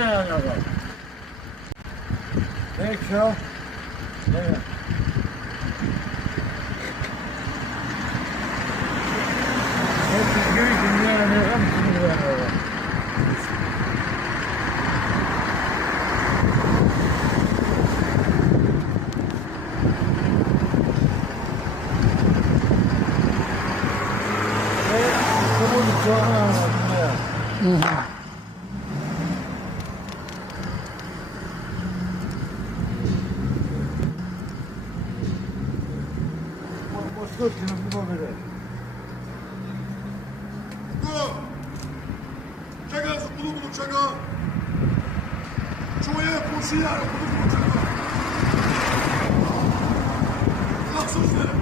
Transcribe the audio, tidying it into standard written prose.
yani. Peki ya. Evet. Hepsi görüşün yani. Hepsini veriyorlar. Czekaj, budu czekać. Czuję pusy, ale budu czekać. No cóż,